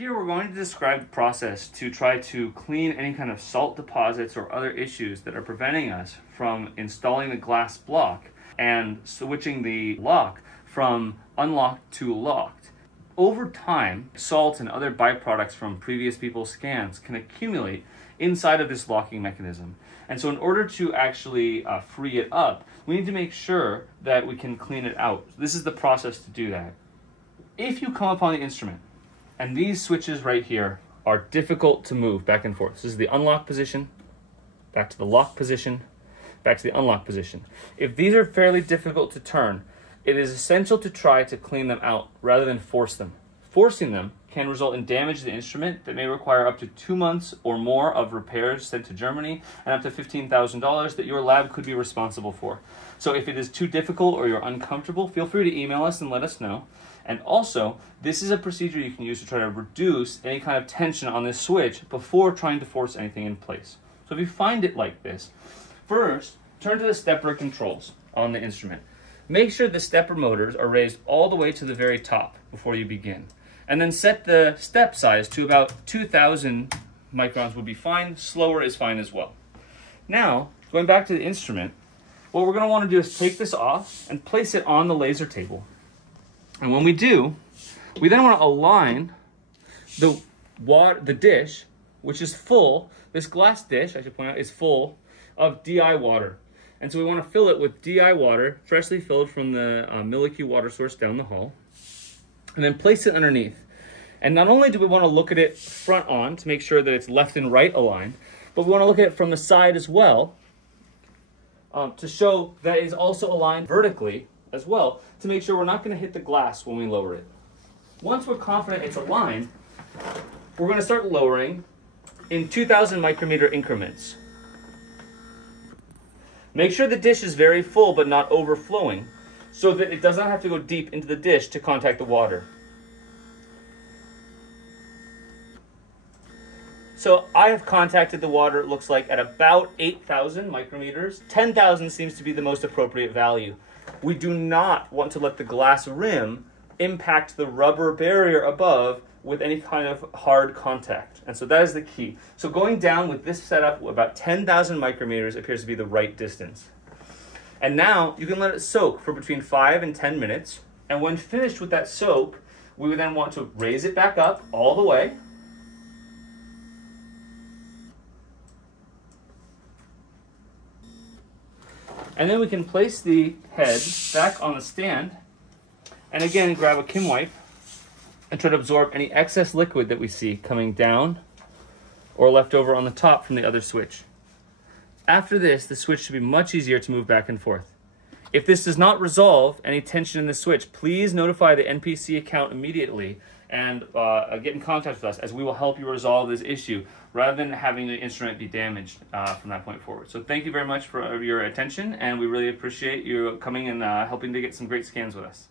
Here we're going to describe the process to try to clean any kind of salt deposits or other issues that are preventing us from installing the glass block and switching the lock from unlocked to locked. Over time, salt and other byproducts from previous people's scans can accumulate inside of this locking mechanism. And so in order to actually free it up, we need to make sure that we can clean it out. This is the process to do that. If you come upon the instrument and these switches right here are difficult to move back and forth, this is the unlock position, back to the lock position, back to the unlock position. If these are fairly difficult to turn, it is essential to try to clean them out rather than force them. Forcing them can result in damage to the instrument that may require up to 2 months or more of repairs sent to Germany and up to $15,000 that your lab could be responsible for. So if it is too difficult or you're uncomfortable, feel free to email us and let us know. And also, this is a procedure you can use to try to reduce any kind of tension on this switch before trying to force anything in place. So if you find it like this, first, turn to the stepper controls on the instrument. Make sure the stepper motors are raised all the way to the very top before you begin. And then set the step size to about 2,000 microns would be fine. Slower is fine as well. Now, going back to the instrument, what we're going to want to do is take this off and place it on the laser table. And when we do, we then want to align the dish, which is full. This glass dish, I should point out, is full of DI water. And so we want to fill it with DI water, freshly filled from the Millicue water source down the hall, and then place it underneath. And not only do we want to look at it front on to make sure that it's left and right aligned, but we want to look at it from the side as well to show that it's also aligned vertically as well to make sure we're not going to hit the glass when we lower it. Once we're confident it's aligned, we're going to start lowering in 2,000 micrometer increments. Make sure the dish is very full but not overflowing so that it does not have to go deep into the dish to contact the water. So I have contacted the water, it looks like, at about 8,000 micrometers. 10,000 seems to be the most appropriate value. We do not want to let the glass rim impact the rubber barrier above with any kind of hard contact. And so that is the key. So going down with this setup, about 10,000 micrometers appears to be the right distance. And now you can let it soak for between 5 and 10 minutes. And when finished with that soak, we would then want to raise it back up all the way. And then we can place the head back on the stand and again grab a Kim wipe and try to absorb any excess liquid that we see coming down or left over on the top from the other switch. After this, the switch should be much easier to move back and forth. If this does not resolve any tension in the switch, please notify the NPC account immediately and get in contact with us, as we will help you resolve this issue rather than having the instrument be damaged from that point forward. So thank you very much for your attention, and we really appreciate you coming and helping to get some great scans with us.